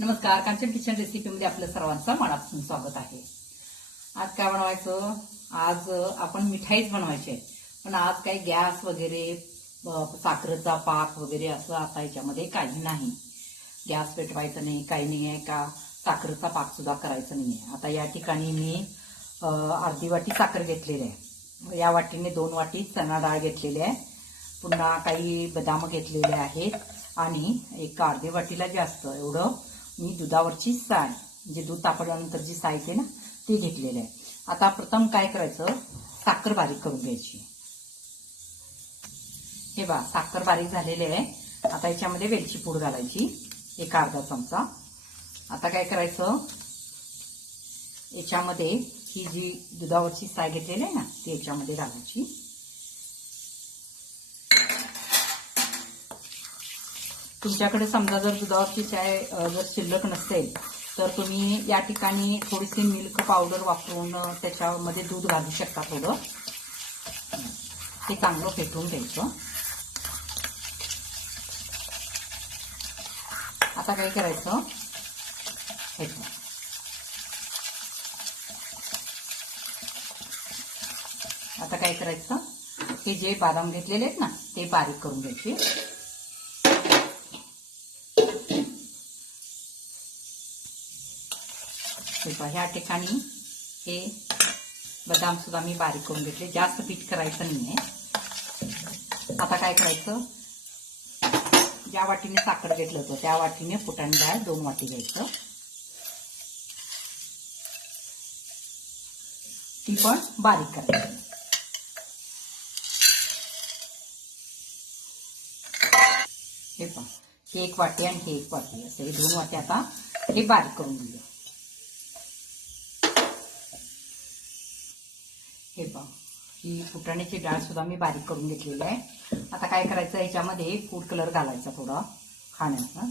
नमस्कार, कांचन किचन रेसिपीमध्ये आपलं सर्वांचं मनापासून स्वागत आहे। आज काय बनवायचं? आज आपण मिठाईच बनवायची आहे, पण आज काही गॅस वगैरे साखरेचा पाक वगैरे असं आता याच्यामध्ये काही नाही। गॅस पेटवायचं नाही, काही नाही आहे का साखरेचा पाक सुद्धा करायचं नाही आहे। आता या ठिकाणी मी अर्धी वाटी साखर घेतलेली आहे, या वाटीने 2 वाटी चणा डाळ घेतलेली आहे, पुन्हा काही बदाम घेतलेले आहेत आणि एक अर्धी वाटीला जास्त एवढं मी दुधावरची साय, म्हणजे दूध तापवल्यानंतर जी साय येते ना ती घेतलेली आहे। आता प्रथम काय करायचं, साखर बारीक करून घ्यायची। हे बघा साखर बारीक झालेली आहे। आता याच्यामध्ये वेलची पूड घालायची, एक अर्धा चमचा। आता काय करायचं, याच्यामध्ये ही जी दुधावरची साय घेतलेली आहे ना ती याच्यामध्ये घालायची। तुमच्याकडे समजा जर दुधावरची साय जर शिल्लक नसेल तर तुम्ही या ठिकाणी थोडीशी मिल्क पावडर वापरून त्याच्यामध्ये दूध घालू शकता थोडं। ते चांगलं फेटून घ्यायचं। आता काय करायचं, आता काय करायचं, हे जे बदाम घेतलेले आहेत ना ते बारीक करून घ्यायचे। ह्या ठिकाणी हे बदाम सुद्धा मी बारीक करून घेतले, जास्त पीठ करायचं नाहीये। आता काय करायचं, ज्या वाटीने साखर घेतलं होतं त्या वाटीने फुटाणे डाळ 2 वाटी घ्यायचं, ती पण बारीक करायची। हे पण हे 1 वाटी आणि हे 1 वाटी असं हे 2 वाटी आता हे बारीक करून घेऊया। हे पहा, ही फुटाण्याची डाळ सुद्धा मी बारीक करून घेतलेली आहे। आता काय करायचं, याच्यामध्ये फूड कलर घालायचा थोडा खाण्याचा।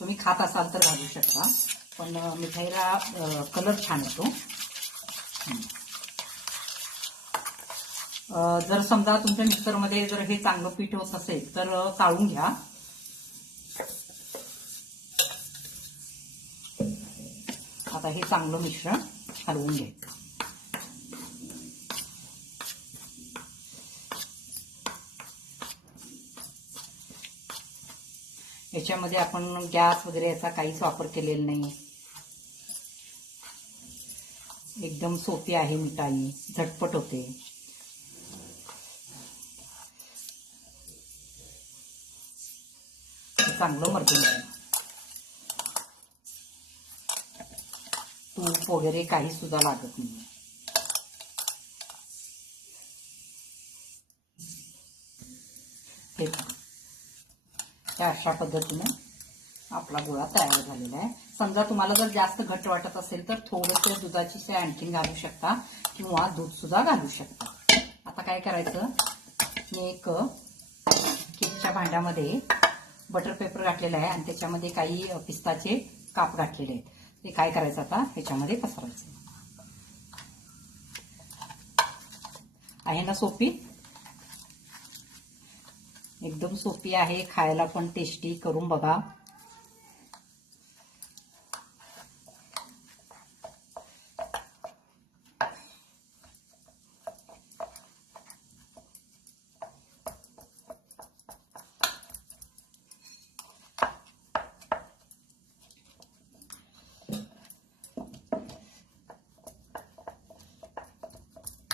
तुम्ही खात असाल तर घालू शकता, पण मिठाईला कलर छान येतो। जर समजा तुमच्या मिक्सरमध्ये जर हे चांगलं पीठ होत असेल तर चाळून घ्या। आता हे चांगलं मिश्रण हलवून घ्यायचं। याच्यामध्ये आपण गॅस वगैरे याचा काहीच वापर केलेला नाही, एकदम सोपी आहे मिठाई, झटपट होते। चांगलं मर्दून घ्या, तूप वगैरे काही सुद्धा लागत नाही। अशा पद्धतीने आपला गोळा तयार झालेला आहे। समजा तुम्हाला जर जास्त घट्ट वाटत असेल तर थोडंसं दुधाची साय आणखीन घालू शकता किंवा दूध सुद्धा घालू शकता। आता काय करायचं, मी एक केकच्या भांड्यामध्ये बटर पेपर घातलेला आहे आणि त्याच्यामध्ये काही पिस्ताचे काप घातलेले आहेत। ते काय करायचं, आता ह्याच्यामध्ये पसरवायचं। आहे ना सोपी, एकदम सोपी आहे, खायला पण टेस्टी, करून बघा।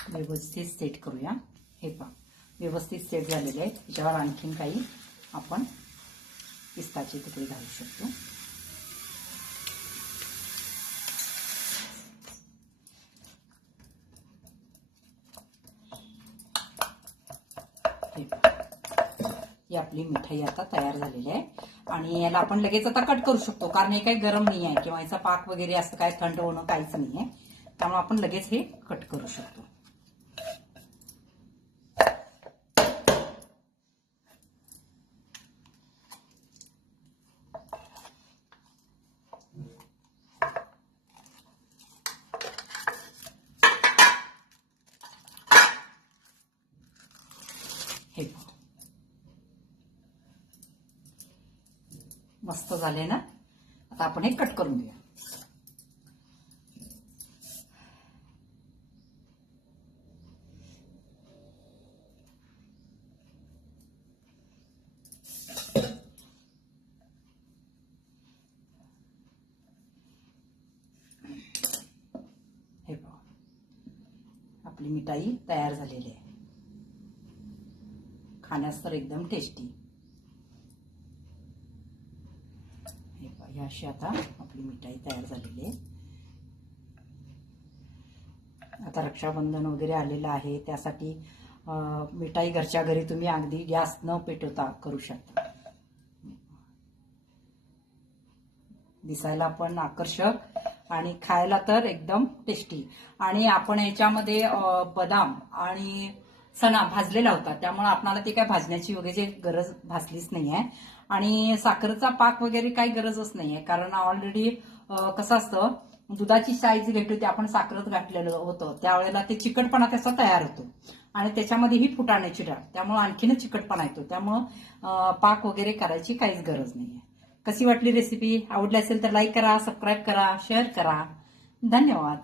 व्यवस्थित सेट करूया। हे पहा व्यवस्थित सेट झालेले आहेत। त्याच्यावर आणखीन काही आपण पिस्ताचे तुकडे घालू शकतो। ही आपली मिठाई आता तयार झालेली आहे आणि याला आपण लगेच आता कट करू शकतो, कारण हे काही गरम नाही आहे किंवा याचा पाक वगैरे असं काय थंड होणं काहीच नाही आहे, त्यामुळे आपण लगेच हे कट करू शकतो। मस्त झाले ना। आता आपण हे कट करून घेऊया. हे पहा, आपली मिठाई तयार झालेली आहे. खाण्यास तर एकदम टेस्टी. हे पहा, ही अशी आता आपली मिठाई तयार झालेली आहे. आता रक्षाबंधन वगैरे आलेलं आहे, त्यासाठी मिठाई घरच्या घरी तुम्ही अगदी गॅस न पेटवता करू शकता. दिसायला पण आकर्षक आणि खायला तर एकदम टेस्टी. आणि आपण याच्यामध्ये बदाम आणि चणा भाजलेला होता, त्यामुळे आपल्याला ते काय भाजण्याची वगैरे गरज भासलीच नाहीये. आणि साखरेचा पाक वगैरे काही गरजच नाहीये, कारण ऑलरेडी कसं असतं, दुधाची साय जी घेतो ते आपण साखरेत घातलेलं होतं, त्यावेळेला ते चिकटपणा त्याचा तयार होतो आणि त्याच्यामध्ये ही फुटाण्याची डाळ, त्यामुळे आणखीनच चिकटपणा येतो. त्यामुळं पाक वगैरे करायची काहीच गरज नाहीये. कशी वाटली रेसिपी? आवडली असेल तर लाईक करा, सबस्क्राईब करा, शेअर करा. धन्यवाद.